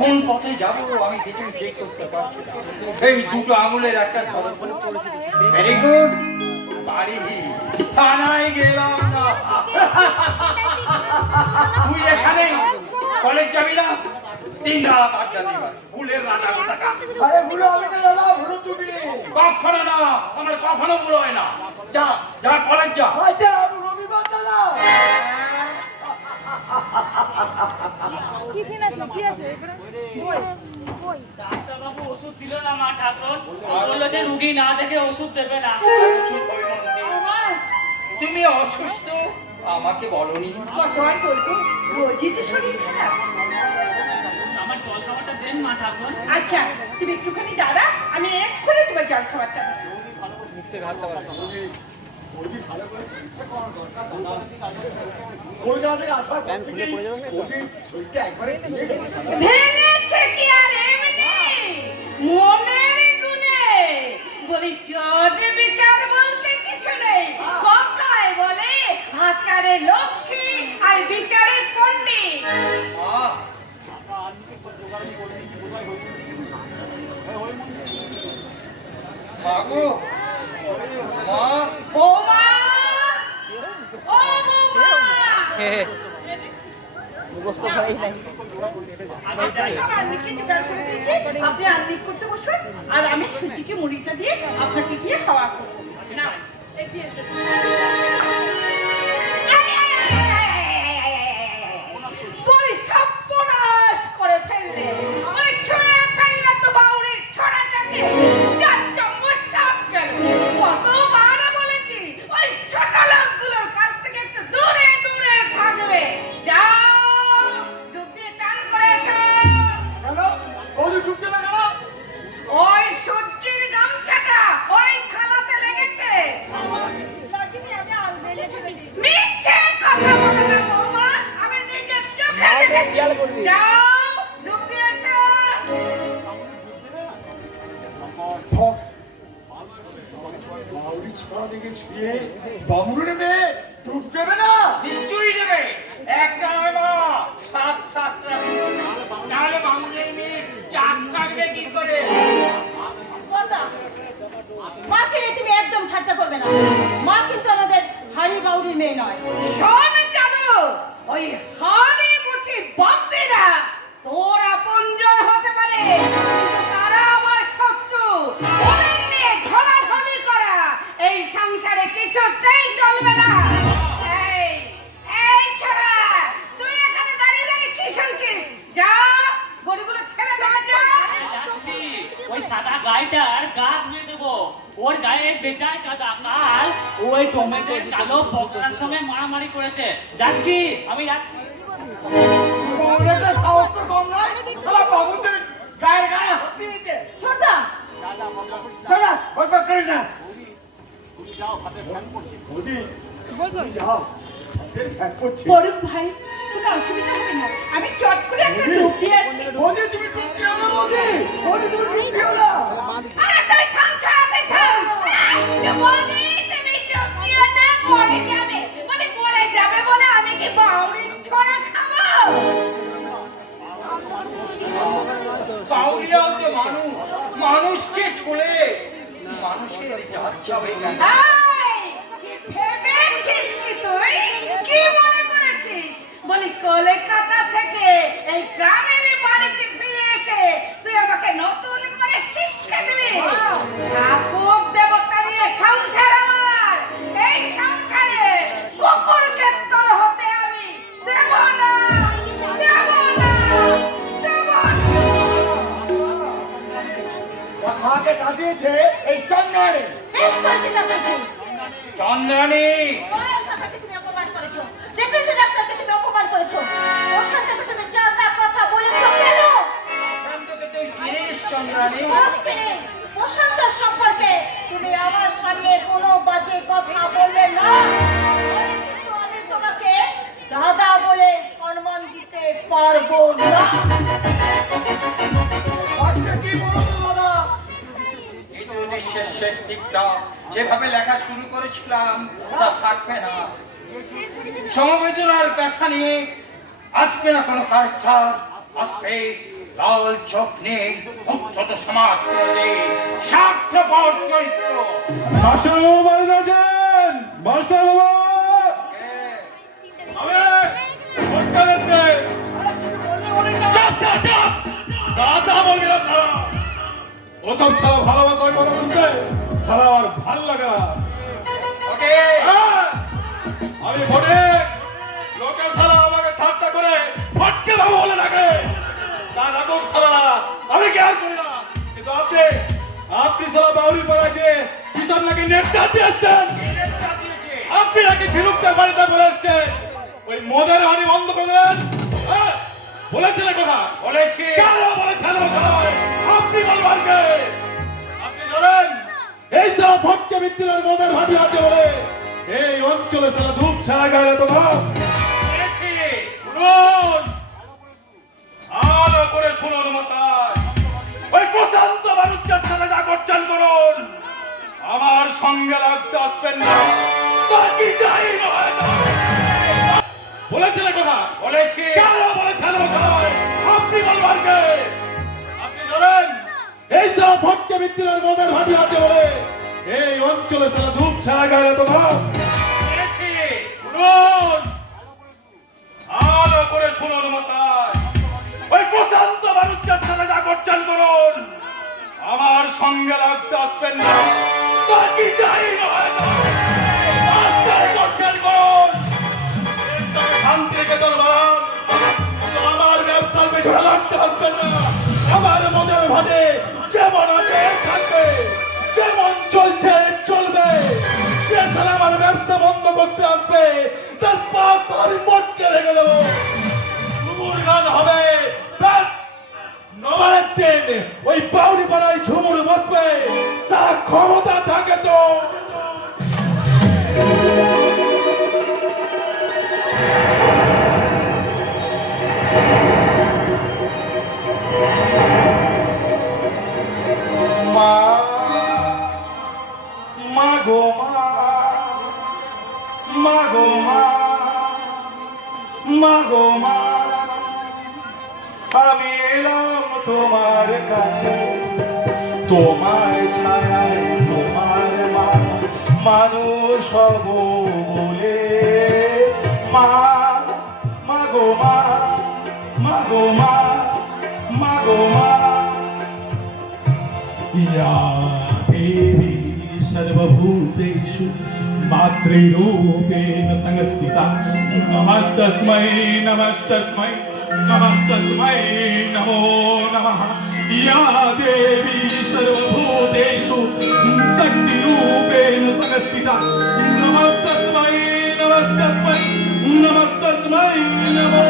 কোন পথে যাবো আমি কিছু ঠিক করতে পারছি না। এই দুটো আঙুলের একটা ভেরি গুড বাড়ি থানায় গেলাম না। তুই এখানে কলেজ যাবি না? কখনো না, আমার কখনো ভুল হয় না। যা যা কলেজ যা। ওষুধ দিল না মা ঠাকুর, বললো যে রুগী না দেখে ওষুধ দেবে না। তুমি অসুস্থ আমাকে বলনি? আমার জল খাবারটা দেন মা ঠাকুর। আচ্ছা তুমি একটুখানি দাঁড়া, আমি এক্ষুনি তোমার জল খাবারটা ভেঙেছে কি আর এমনি মনের গুণে বলি জজ বিচার বলতে কিছু নেই, কথায় বলে আচারে লক্ষ্মী আর বিচারে পণ্ডিত। আর আমি সুজিকে মুড়িটা দিয়ে আপনাকে দিয়ে খাওয়া করবো না। সর্বনাশ করে ফেললে, ওই ছুঁয়ে ফেললে তো বাউরের ছড়াটাকে। কতবার বলেছি ওই ছোট লোকগুলোর কাছ থেকে একটু দূরে দূরে থাকবে। যাও ডুব দিয়ে চান করে এসো। ওই সূর্যের গামছাটা ওই খালাতে লেগেছে। মিথ্যে কথা বলে না বৌমা, আমি নিজের চোখে দেখেছি। যাও ডুব দিয়ে এসো। নিশ্চয়ই নেবে। একটা নয় মা, সাতটা। তাহলে বামুনের মেয়ে চাঁদ থাকবে কি করে? মাকে তুমি একদম ঠাট্টা করবে না। মা কিন্তু আমাদের হাড়ি বাউরির মেয়ে নয়। শোন জানো, ওই হাড়ি মুচি বান্দিরা তোর আপনজন হতে পারে, কিন্তু তারা আমার শত্রু। ওদের নিয়ে ঢলাঢলি করা এই সংসারে কিছুতেই চলবে না। এই ছোড়া, তুই এখানে দাঁড়িয়ে দাঁড়িয়ে কি শুনছিস? যা গরুগুলো ছেড়ে দেওয়া যা। ওই সাদা গাইটার গা ধুয়ে দেবো। ওর গায়ে বেজায় সাদা, কাল ওই টমেটোর কালো বকরার সঙ্গে মারামারি করেছে। যাচ্ছি আমি, যাচ্ছি। সাহস তো কম নয়, শালা বাবুদের গায়ে গায়ে হাত দিয়েছে। ছোটা দাদা ভয় পাক করিস না। পড়ুক ভাই, কোনো অসুবিধা হবে না। আমি চট করে একটা ডুব দিয়ে আসি। তুমি ডুব দিও না বৌদি, তুমি ডুব দিও না। আরে তুই থাম, ছাড়াতে থাম। বৌদি তুমি ডুব দিও না, মরে যাবে। মানে মরে যাবে বলে আমি কি বাউরির ছড়া খাবো? বাউরিয়াও তো মানুষ, মানুষকে ছুঁড়ে মানুষের জাত যাবে না। ভেবেছিস কি তুই? কি মনে করেছিস? বলি কলকাতা থেকে এই গ্রামের বাড়িতে ফিরেছে, তুই আমাকে নতুন করে শিক্ষা দিবি? ঠাকুর দেবতা নিয়ে সংসার আমার, এই সংসারে কুকুরকে তোর হতে আমি দেব না, দেব না, দেব না। কথাকে কাটিয়েছে এই চন্দ্রাণী। চন্দ্রাণী তুমি অপমান করেছো, ডেপুটি ডাক্তারকে তুমি অপমান করেছো। ওর সাথে তুমি যা তা কথা বলেছো কেন? শান্তকে তুই চিনিস চন্দ্রাণী? প্রশান্তর সম্পর্কে তুমি আমার সামনে কোনো বাজে কথা বললে না, কিন্তু আমি তোমাকে দাদা বলে সম্মান দিতে পারবো না। কি বলছো দাদা? এই তো দেশের শেষ দিকটা যেভাবে লেখা শুরু করেছিলাম তা থাকবে না। সমবেদনার ব্যথা নিয়ে আসবে না কোনো কালচার, আসবে লাল চোখ নিয়ে উদ্ধত সমাজ বিরোধী স্বার্থপর চরিত্র। ওসব সারা ভালোবাসার কথা শুনতে সারা আমার ভাল লাগে না। আমি ভোটে লোকের সারা আমাকে ঠাট্টা করে ফটকে ভাবো বলে রাখে, তা রাখুক সারা আমি কি আর করি না। কিন্তু আপনি সারা বাউরি পাড়াকে কিসব নাকি নেট চাপতে আসছেন, আপনি নাকি ঝিনুকটা বাড়িতে করে আসছেন, ওই মদের হানি বন্ধ করে দেন। বলেছিলেন কথা বলেছি, কেন বলেছেন? আপনি বলবেন কে? আপনি জানেন এই সব ভক্তকে মৃত্যুর মদের ভাবি আছে বলে এই অঞ্চলে সারা ধূপ ছাড়া গেলে তো না। শুনুন, আলো করে শুনুন মশাই, ওই প্রশান্ত বালুচের সাথে যা করছেন করুন, আমার সঙ্গে লাগতে আসবেন না। বাকি যাই নয় বলেছিলেন কথা বলেছি, কেন বলেছেন মশাই? আপনি বলবেন কে? আপনি জানেন এই সব ভক্তকে মৃত্যুর মদের ভাবি আছে বলে এই অঞ্চলে সারা ধূপ ছাড়া গেলে তো না। শুনুন, আলো করে শুনুন মশাই, ওই প্রশান্ত বালুচের সাথে যা করছেন করুন, আমার সঙ্গে লাগতে আসবেন না। বাকি যাই নয় করছেন করুন, শান্তিকে দরবার আমার ব্যবসার পেছনে লাগতে আসবেন না। আমার মনের ভাবে যেমন আছে থাকবে, যেমন চলছে চলবে। যে সারা আমার ব্যবসা বন্ধ করতে আসবে তার পাশ আমি মটকে রেখে দেবো। ঝুমুর গান হবে, ব্যাস নবারের দিন ওই বাউরি পাড়ায় ঝুমুর বসবে। সারা ক্ষমতা থাকে তো আমি এলাম তোমার কাছে, তোমার ছায়ায় তোমার মানুষ হব বলে। মা গো মা, মা গো মা, মা গো মা। या देवी सर्वभूतेषु मातृरूपेण संस्थिता नमस्तस्मै नमस्तस्मै नमस्तस्मै नमो नमः। या देवी सर्वभूतेषु शक्तिरूपेण संस्थिता नमस्तस्मै नमस्तस्मै नमस्तस्मै नमो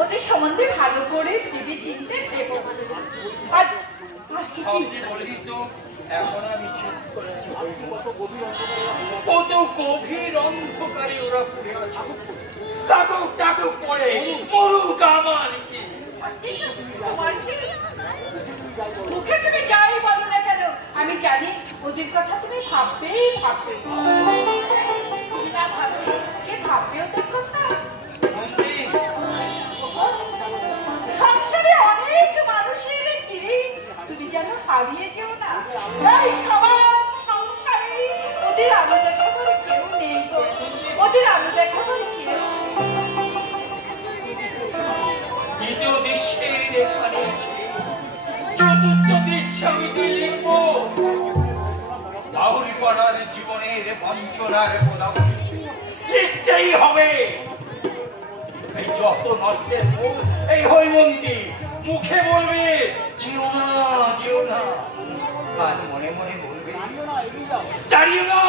ওদের সম্বন্ধে ভালো করে ভেবে চিনতে দেবো। এখন আমি ঠিক করেছি, কত গভীর অন্ধকারে ওরা পড়ে আছে। টাকুক টাকুক করে মরুক আমার কি। মুখে তুমি যাই বলো না কেন, আমি জানি ওদের কথা তুমি ভাববেই ভাববে। না ভাববে, কে ভাববেও দেখো না। সংসারে অনেক মানুষের ভিড়ে তুমি যেন হারিয়ে যেও না। এই সমাজ সংসারে ওদের আলো দেখাবার কেউ নেই গো, ওদের আলো দেখাবার কেউ। দ্বিতীয় দৃশ্যের এখানে চতুর্থ দৃশ্য আমি লিখবো। বাউরি পাড়ার জীবনের বঞ্চনার গোদাবরী লিখতেই হবে। এই যত নষ্টের মুখ এই হৈমন্তী মুখে বলবে যেও না, যেও না, আর মনে মনে বলবে দাঁড়িয়ে না,